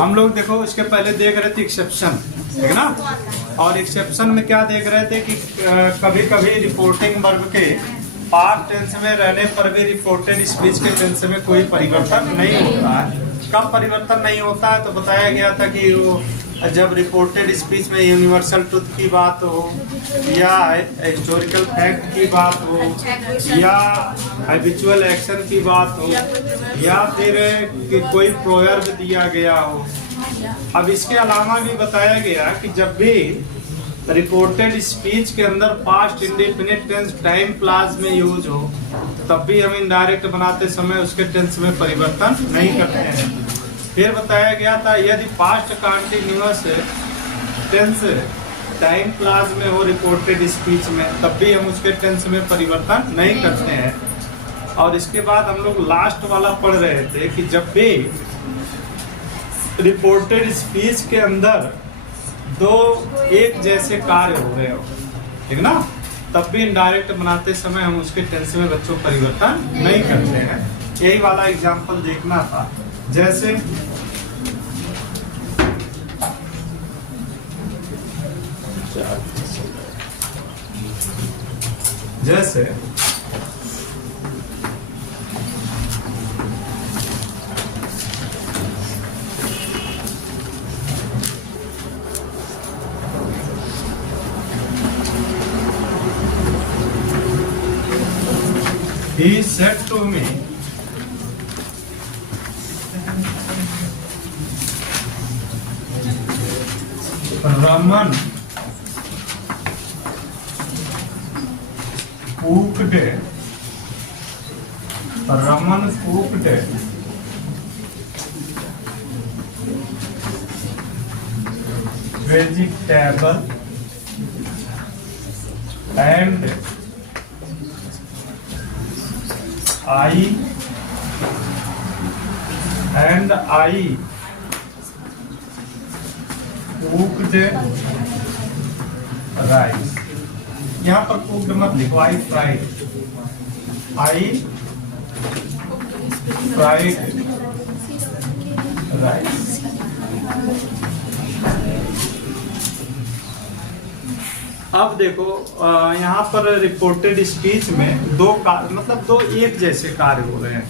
हम लोग देखो इसके पहले देख रहे थे एक्सेप्शन, ठीक ना। और एक्सेप्शन में क्या देख रहे थे कि कभी कभी रिपोर्टिंग वर्ब के पास्ट टेंस में रहने पर भी रिपोर्टेड स्पीच के टेंस में कोई परिवर्तन नहीं होता है। कब परिवर्तन नहीं होता है तो बताया गया था कि वो जब रिपोर्टेड स्पीच में यूनिवर्सल ट्रुथ की बात हो, या हिस्टोरिकल फैक्ट की बात हो, या हैबिचुअल एक्शन की बात हो, या फिर कि कोई प्रोवर्ब दिया गया हो। अब इसके अलावा भी बताया गया कि जब भी रिपोर्टेड स्पीच के अंदर past indefinite tense time clause में यूज हो, तब भी हम इनडायरेक्ट बनाते समय उसके टेंस में परिवर्तन नहीं करते हैं। फिर बताया गया था यदि past continuous tense time clause में हो रिपोर्टेड स्पीच में, तब भी हम उसके टेंस में परिवर्तन नहीं करते हैं। और इसके बाद हम लोग लास्ट वाला पढ़ रहे थे कि जब भी रिपोर्टेड स्पीच के अंदर दो एक जैसे कार्य हो रहे हो, ठीक ना, तब भी इनडायरेक्ट बनाते समय हम उसके टेंस में बच्चों परिवर्तन नहीं करते हैं। यही वाला एग्जांपल देखना था। जैसे He said to me, Raman cooked vegetable and I cooked rice। यहाँ पर कुक्ड मत लिखो, I fried राइस। अब देखो यहाँ पर रिपोर्टेड स्पीच में दो मतलब दो एक जैसे कार्य हो रहे हैं,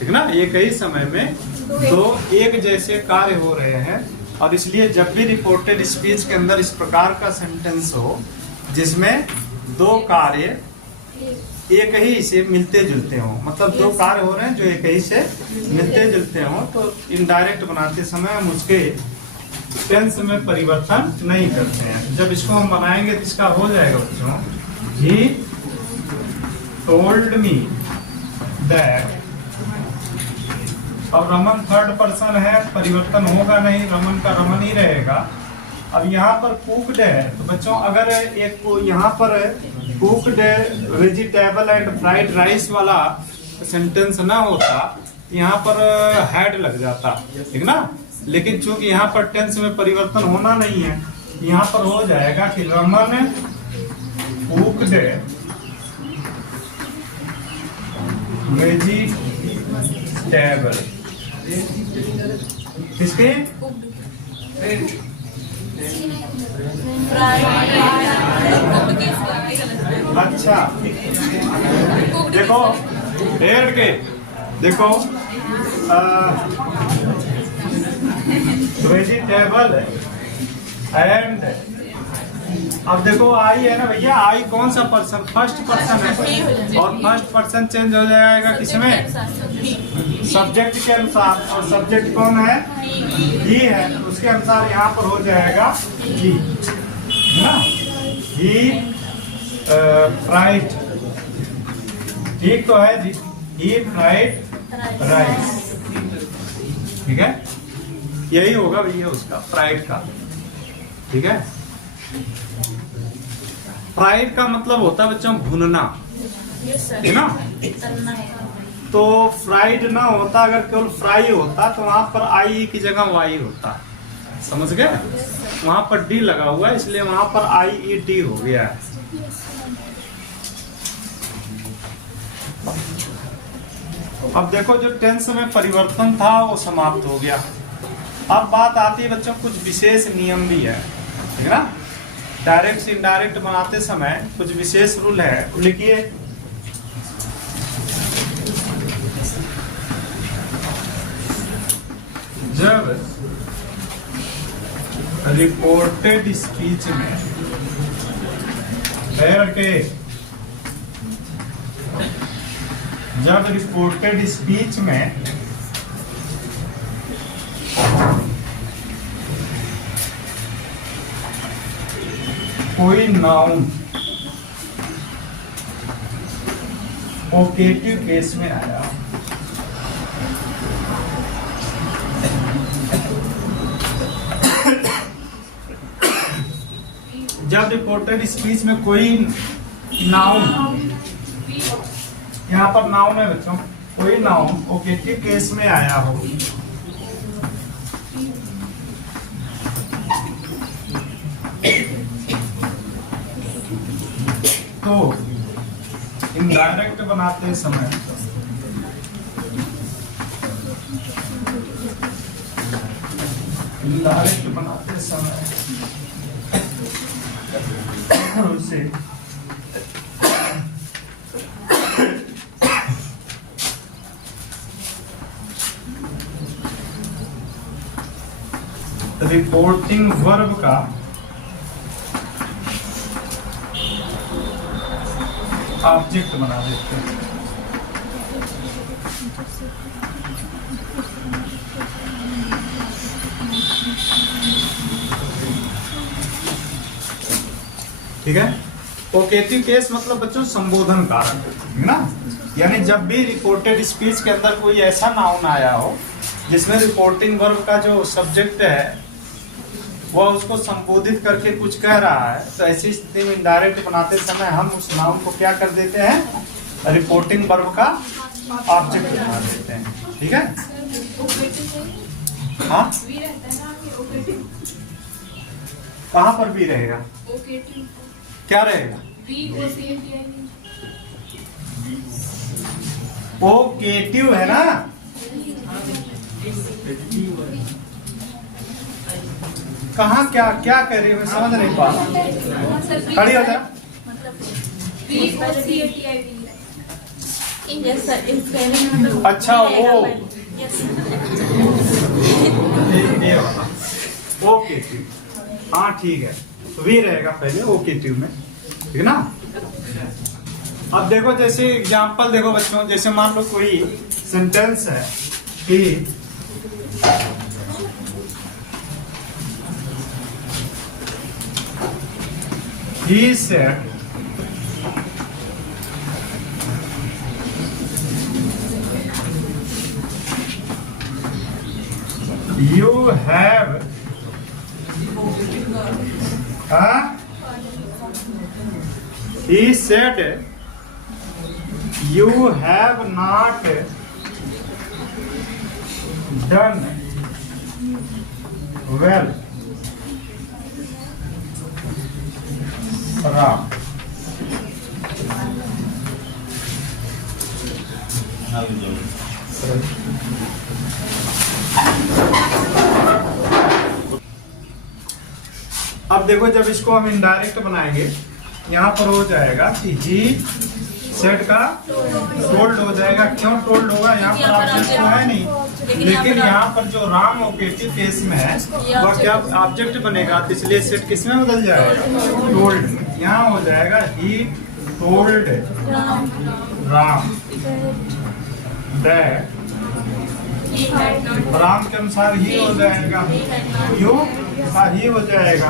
ठीक ना। एक ही समय में दो एक जैसे कार्य हो रहे हैं, और इसलिए जब भी रिपोर्टेड स्पीच के अंदर इस प्रकार का सेंटेंस हो जिसमें दो कार्य एक ही से मिलते जुलते हों, मतलब दो कार्य हो रहे हैं जो एक ही से मिलते जुलते हों, तो इनडायरेक्ट बनाते समय हम उसके टेंस में परिवर्तन नहीं करते हैं। जब इसको हम बनाएंगे तो इसका हो जाएगा बच्चों, ही टोल्ड मी दैट। अब रमन थर्ड पर्सन है, परिवर्तन होगा नहीं, रमन का रमन ही रहेगा। अब यहाँ पर कुक्ड है, तो बच्चों अगर एक यहाँ पर cooked vegetable and fried rice वाला सेंटेंस ना होता, यहाँ पर हैड लग जाता, ठीक ना। लेकिन चूंकि यहाँ पर टेंस में परिवर्तन होना नहीं है, यहाँ पर हो जाएगा कि रमन कुक्ड वेजिटेबल। किसके? अच्छा देखो डेढ़ के देखो वेजिटेबल एंड, अब देखो आई है ना भैया, आई कौन सा पर्सन? फर्स्ट पर्सन है, और फर्स्ट पर्सन चेंज हो जाएगा किसमें? सब्जेक्ट के अनुसार, और सब्जेक्ट कौन है? ही है, तो उसके अनुसार यहाँ पर हो जाएगा ही ना। ही फ्राइड, ठीक तो है जी, ही फ्राइड राइस, ठीक है, यही होगा भैया उसका फ्राइड का, ठीक है। फ्राइड का मतलब होता है बच्चों भुनना, है ना। तो फ्राइड ना होता, अगर केवल फ्राई होता तो वहां पर आई की जगह वाई होता, समझ गए। वहां पर डी लगा हुआ है, इसलिए वहां पर IED हो गया है। अब देखो जो टेंस में परिवर्तन था वो समाप्त हो गया, अब बात आती है बच्चों, कुछ विशेष नियम भी है, ठीक है ना। डायरेक्ट से इनडायरेक्ट बनाते समय कुछ विशेष रूल है, लिखिए। जब रिपोर्टेड स्पीच में जब रिपोर्टेड स्पीच में कोई नाउन ओकेटिव केस में आया, जब रिपोर्टेड स्पीच में कोई नाउन, यहाँ पर नाउन है बच्चों, कोई नाउन ओकेटिव केस में आया हो तो इनडायरेक्ट बनाते समय उसे रिपोर्टिंग वर्ब का ऑब्जेक्ट बना देते हैं। ठीक है। ओकेटिव केस मतलब बच्चों संबोधन कारक, है ना। यानी जब भी रिपोर्टेड स्पीच के अंदर कोई ऐसा नाउन आया हो जिसमें रिपोर्टिंग वर्ब का जो सब्जेक्ट है वह उसको संबोधित करके कुछ कह रहा है, तो ऐसी स्थिति में इनडायरेक्ट बनाते समय हम उस नाउन को क्या कर देते हैं, रिपोर्टिंग वर्ब का ऑब्जेक्ट बना देते हैं। ठीक है। हाँ, कहाँ पर भी रहेगा, क्या रहेगा, ओकेटिव है ना। कहाँ क्या क्या कह रही है, मैं समझ नहीं पा रहा। खड़ी हो जा। अच्छा वो ओकेटिव, हाँ ठीक है, वी रहेगा पहले ओकेटिव में, ठीक है ना। अब देखो जैसे एग्जांपल देखो बच्चों, जैसे मान लो कोई सेंटेंस है कि he said you have he said you have not done well, Ram. अब देखो जब इसको हम इनडायरेक्ट बनाएंगे, यहाँ पर हो जाएगा कि ही सेट का टोल्ड हो जाएगा। क्यों टोल्ड होगा, यहाँ पर ऑब्जेक्ट तो है नहीं, लेकिन यहाँ पर जो राम ओकेटिव केस में है वह क्या ऑब्जेक्ट बनेगा, इसलिए सेट किस में बदल जाएगा, टोल्ड में। यहाँ हो जाएगा he told Ram that, Ram के अनुसार ही हो जाएगा, यू ही हो जाएगा,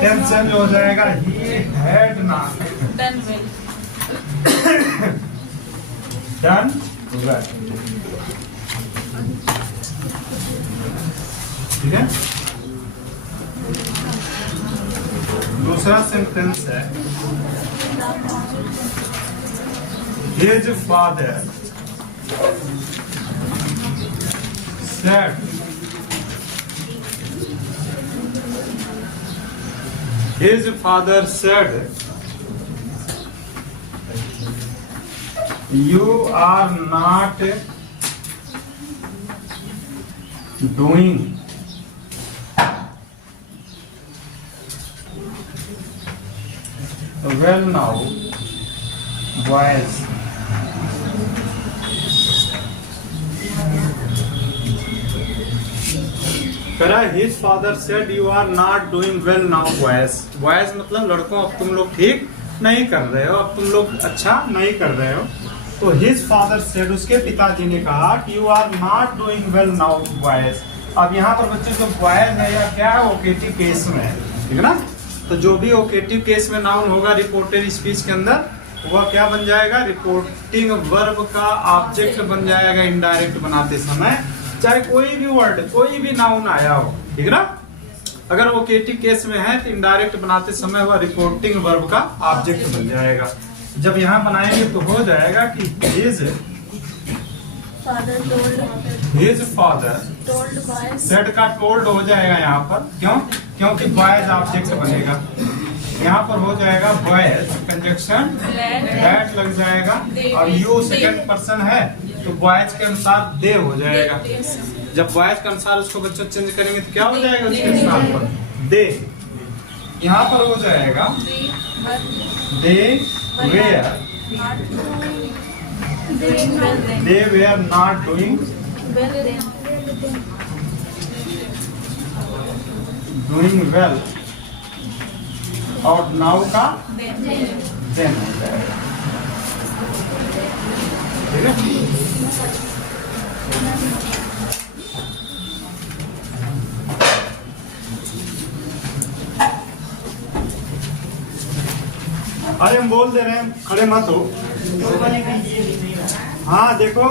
टेंशन हो जाएगा, he had not done well. ठीक है। दूसरा सेंटेंस है his father said his father said you are not doing well now boys. करा his father said you are not doing well now boys. boys मतलब लड़कों, अब तुम लोग ठीक नहीं कर रहे हो, अब तुम लोग अच्छा नहीं कर रहे हो। तो his father said, उसके पिताजी ने कहा कि you are not doing well now boys। अब यहाँ पर बच्चे जो boys है या क्या है ओकेटिव केस में है, ठीक है ना। तो जो भी ओकेटिव केस में नाउन होगा रिपोर्टेड स्पीच के अंदर, वह क्या बन जाएगा, रिपोर्टिंग वर्ब का ऑब्जेक्ट बन जाएगा इनडायरेक्ट बनाते समय, चाहे कोई भी वर्ड कोई भी नाउन आया हो, ठीक है ना। अगर ओकेटिव केस में है तो इनडायरेक्ट बनाते समय वह रिपोर्टिंग वर्ब का ऑब्जेक्ट बन जाएगा। जब यहाँ बनाएंगे तो हो जाएगा कि his father सेट का टोल्ड हो जाएगा यहाँ पर, क्यों, क्योंकि बॉयज ऑब्जेक्ट बनेगा। यहाँ पर हो जाएगा बॉयज कंजक्शन दैट लग जाएगा, और यू सेकंड पर्सन है तो बॉयज के अनुसार दे हो जाएगा। जब बॉयज के अनुसार उसको बच्चों चेंज करेंगे तो क्या हो जाएगा उसके स्थान पर दे। यहाँ पर हो जाएगा दे वेयर नॉट डूइंग वेल, और नाउ का देन हो जाएगा, ठीक है। अरे हम बोल दे रहे हैं, खड़े मत हो। हाँ देखो,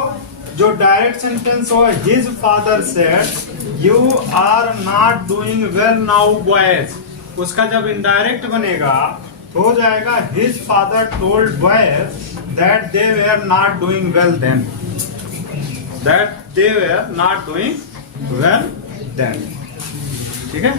जो डायरेक्ट सेंटेंस हो his father said you are not doing well now boys, उसका जब इनडायरेक्ट बनेगा तो हो जाएगा his father told boys that they were not doing well then, that they were not doing well then, ठीक है।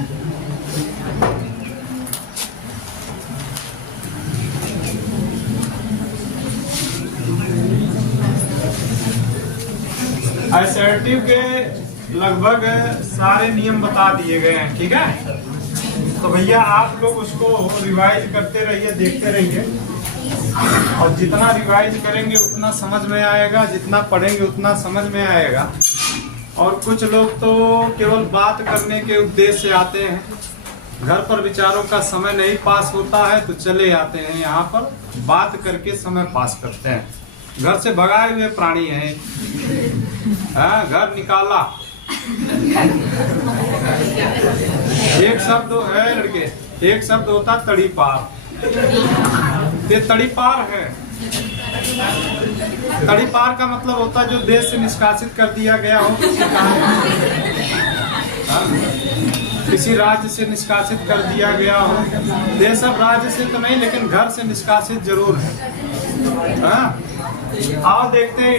Assertive के लगभग सारे नियम बता दिए गए हैं, ठीक है। तो भैया आप लोग उसको रिवाइज करते रहिए, देखते रहिए, और जितना रिवाइज करेंगे उतना समझ में आएगा, जितना पढ़ेंगे उतना समझ में आएगा। और कुछ लोग तो केवल बात करने के उद्देश्य से आते हैं, घर पर विचारों का समय नहीं पास होता है तो चले आते हैं, यहाँ पर बात करके समय पास करते हैं। घर से भगाए हुए प्राणी हैं, घर निकाला। एक शब्द है लड़के, एक शब्द होता तड़ी पार, ये तड़ी पार है। तड़ी पार का मतलब होता है जो देश से निष्कासित कर दिया गया हो, किसी राज्य से निष्कासित कर दिया गया हो। देश और राज्य से तो नहीं, लेकिन घर से निष्कासित जरूर है। आओ देखते हैं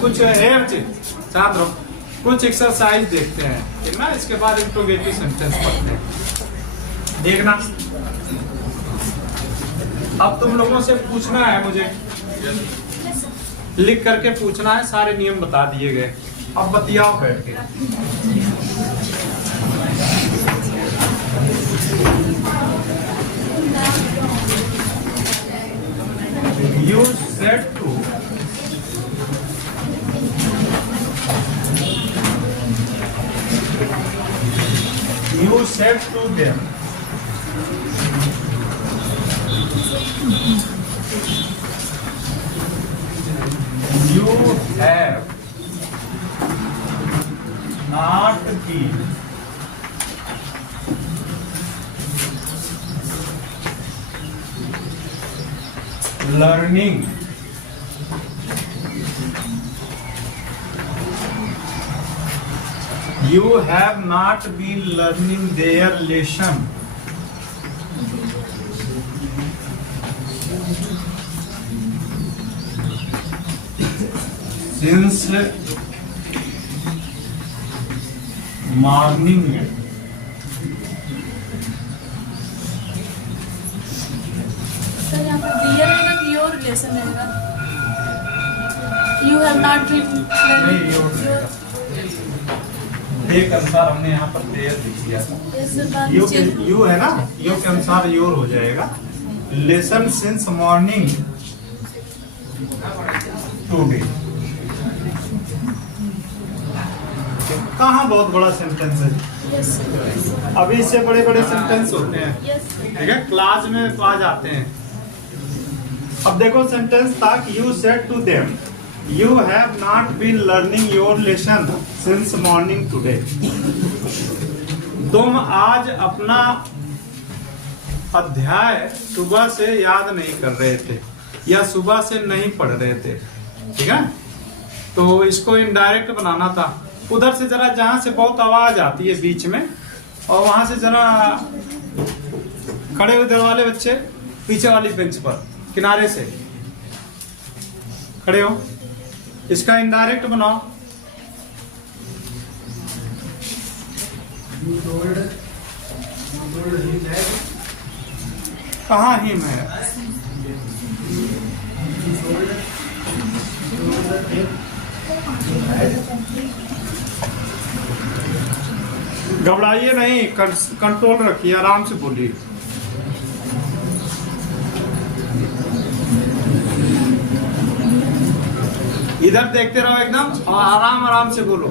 कुछ शांत रहो, कुछ एक्सरसाइज देखते हैं, ठीक ना। इसके बाद इंट्रोगेटिव सेंटेंस पढ़ते हैं, देखना। अब तुम लोगों से पूछना है, मुझे लिख करके पूछना है, सारे नियम बता दिए गए। अब बतियाओ बैठ के। You said to them you have not been learning you have not been learning their lesson since morning lesson रहेगा। You have not written day के अनुसार हमने यहाँ पर देर लिख दिया था। यू है ना, यू के अनुसार योर हो जाएगा, लेसन सिंस मॉर्निंग टुडे। कहाँ बहुत बड़ा सेंटेंस है। अभी इससे बड़े बड़े सेंटेंस होते हैं, ठीक है, क्लास में तो आ जाते हैं। अब देखो सेंटेंस था कि you said to them you have not been learning your lesson since morning today. तुम आज अपना अध्याय सुबह से याद नहीं कर रहे थे या सुबह से नहीं पढ़ रहे थे, ठीक है। तो इसको इनडायरेक्ट बनाना था। उधर से जरा जहां से बहुत आवाज आती है बीच में, और वहां से जरा खड़े उधर वाले बच्चे पीछे वाली बेंच पर किनारे से खड़े हो, इसका इनडायरेक्ट बनाओ। कहाँ ही में घबराइए नहीं, कंट्रोल रखिए, आराम से बोलिए। इधर देखते रहो एकदम, और आराम आराम से बोलो।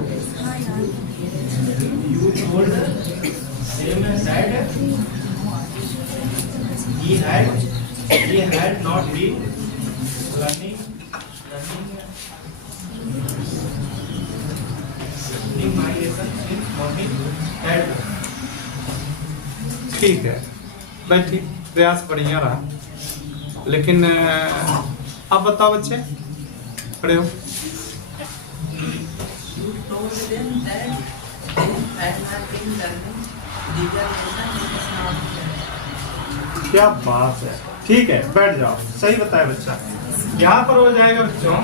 He had not been learning my lesson since morning. ठीक है, बैठिए, प्रयास बढ़िया रहा। लेकिन अब बताओ बच्चे, खड़े हो। क्या बात है, ठीक है, बैठ जाओ। सही बताया बच्चा। यहाँ पर हो जाएगा बच्चों,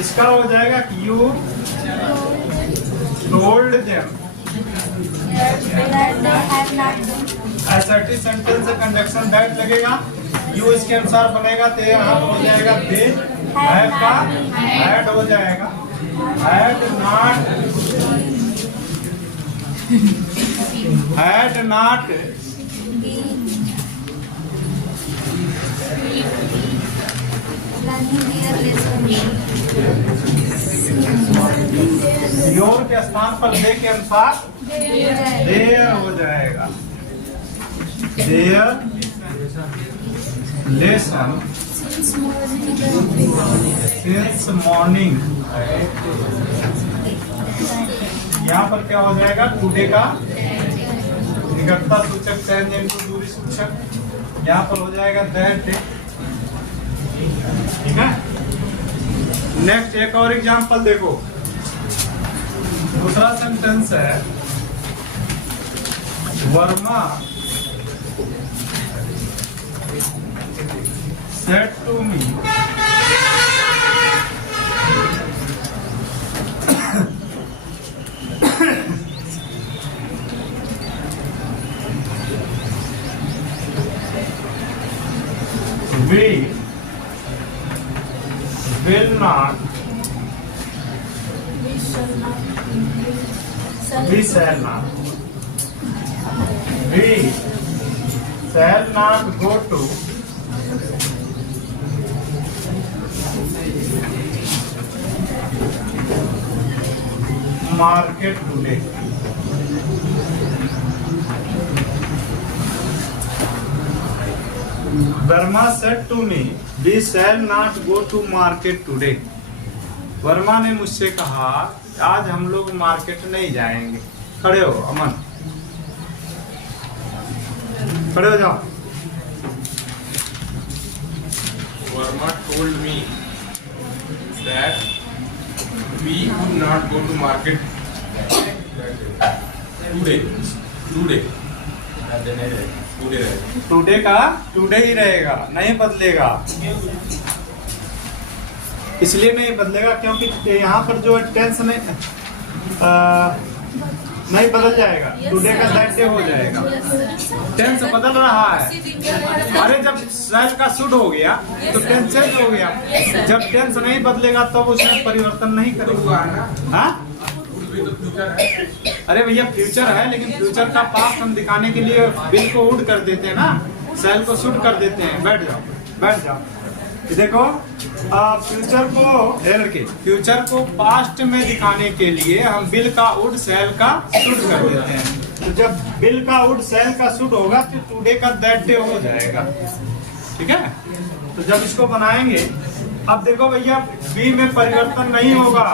इसका हो जाएगा कि you told them. Assertive sentence से कंजक्शन दैट लगेगा, यू इसके अनुसार बनेगा, तो यहाँ हो जाएगा दे हैव का हैड हो जाएगा, हैड नॉट योर के स्थान पर दे के अनुसार देयर हो जाएगा, देयर लेसन सिंस मॉर्निंग। यहाँ पर क्या हो जाएगा, टुडे का निकटता सूचक चयन इनटू दूरी सूचक, यहाँ पर हो जाएगा दैट डे, ठीक है। नेक्स्ट एक और एग्जांपल देखो, दूसरा सेंटेंस है Verma said to me we will not we shall not go to market today. Verma said to me, we shall not go to market today. Verma ने मुझसे कहा आज हम लोग मार्केट नहीं जाएंगे। खड़े हो अमन, खड़े हो जाओ। Verma told me that we would not go to market today. Today का टुडे ही रहेगा, नहीं बदलेगा। इसलिए नहीं बदलेगा क्योंकि यहाँ पर जो टेंस नहीं बदल जाएगा, टुडे का दैट डे हो जाएगा। टेंस बदल रहा है। अरे जब सेल का शुड हो गया तो टेंस चेंज हो गया। जब टेंस नहीं बदलेगा तो उसमें परिवर्तन नहीं करेगा। हाँ, अरे भैया फ्यूचर है, लेकिन फ्यूचर का पास्ट हम दिखाने के लिए बिल को उड कर देते हैं ना। सेल को शूट कर देते हैं। बैठ जाओ, बैठ जाओ। ये देखो, फ्यूचर को पास्ट में दिखाने के लिए हम बिल का वुड सेल का शूट कर देते हैं। तो जब बिल का वुड सेल का शूट होगा तो टुडे का दैट डे हो जाएगा। ठीक है, तो जब इसको बनाएंगे, अब देखो भैया बी में परिवर्तन नहीं होगा।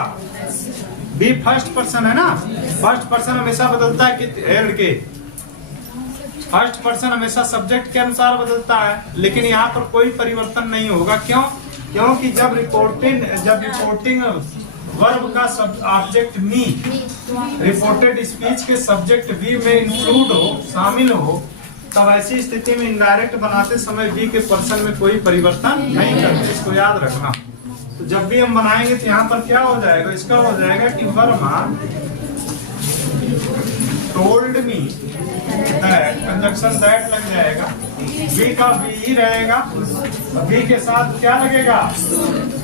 बी फर्स्ट पर्सन है ना, फर्स्ट पर्सन हमेशा बदलता है कि हेड के, फर्स्ट पर्सन हमेशा सब्जेक्ट के अनुसार बदलता है, लेकिन यहाँ पर कोई परिवर्तन नहीं होगा। क्यों? क्योंकि जब रिपोर्टिंग वर्ब का ऑब्जेक्ट मी रिपोर्टेड स्पीच के सब्जेक्ट बी में इंक्लूड हो, शामिल हो, तब ऐसी स्थिति में इनडायरेक्ट बनाते समय बी के पर्सन में कोई परिवर्तन नहीं करते। इसको याद रखना। तो जब भी हम बनाएंगे तो यहाँ पर क्या हो जाएगा, इसका हो जाएगा कि Verma told me that, conjunction that लग जाएगा, बी का बी ही रहेगा, बी के साथ क्या लगेगा,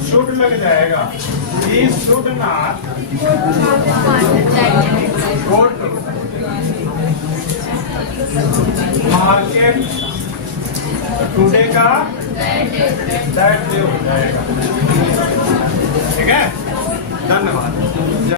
शुड लग जाएगा। He should not go to market today का दैट डे हो जाएगा। ठीक है, धन्यवाद।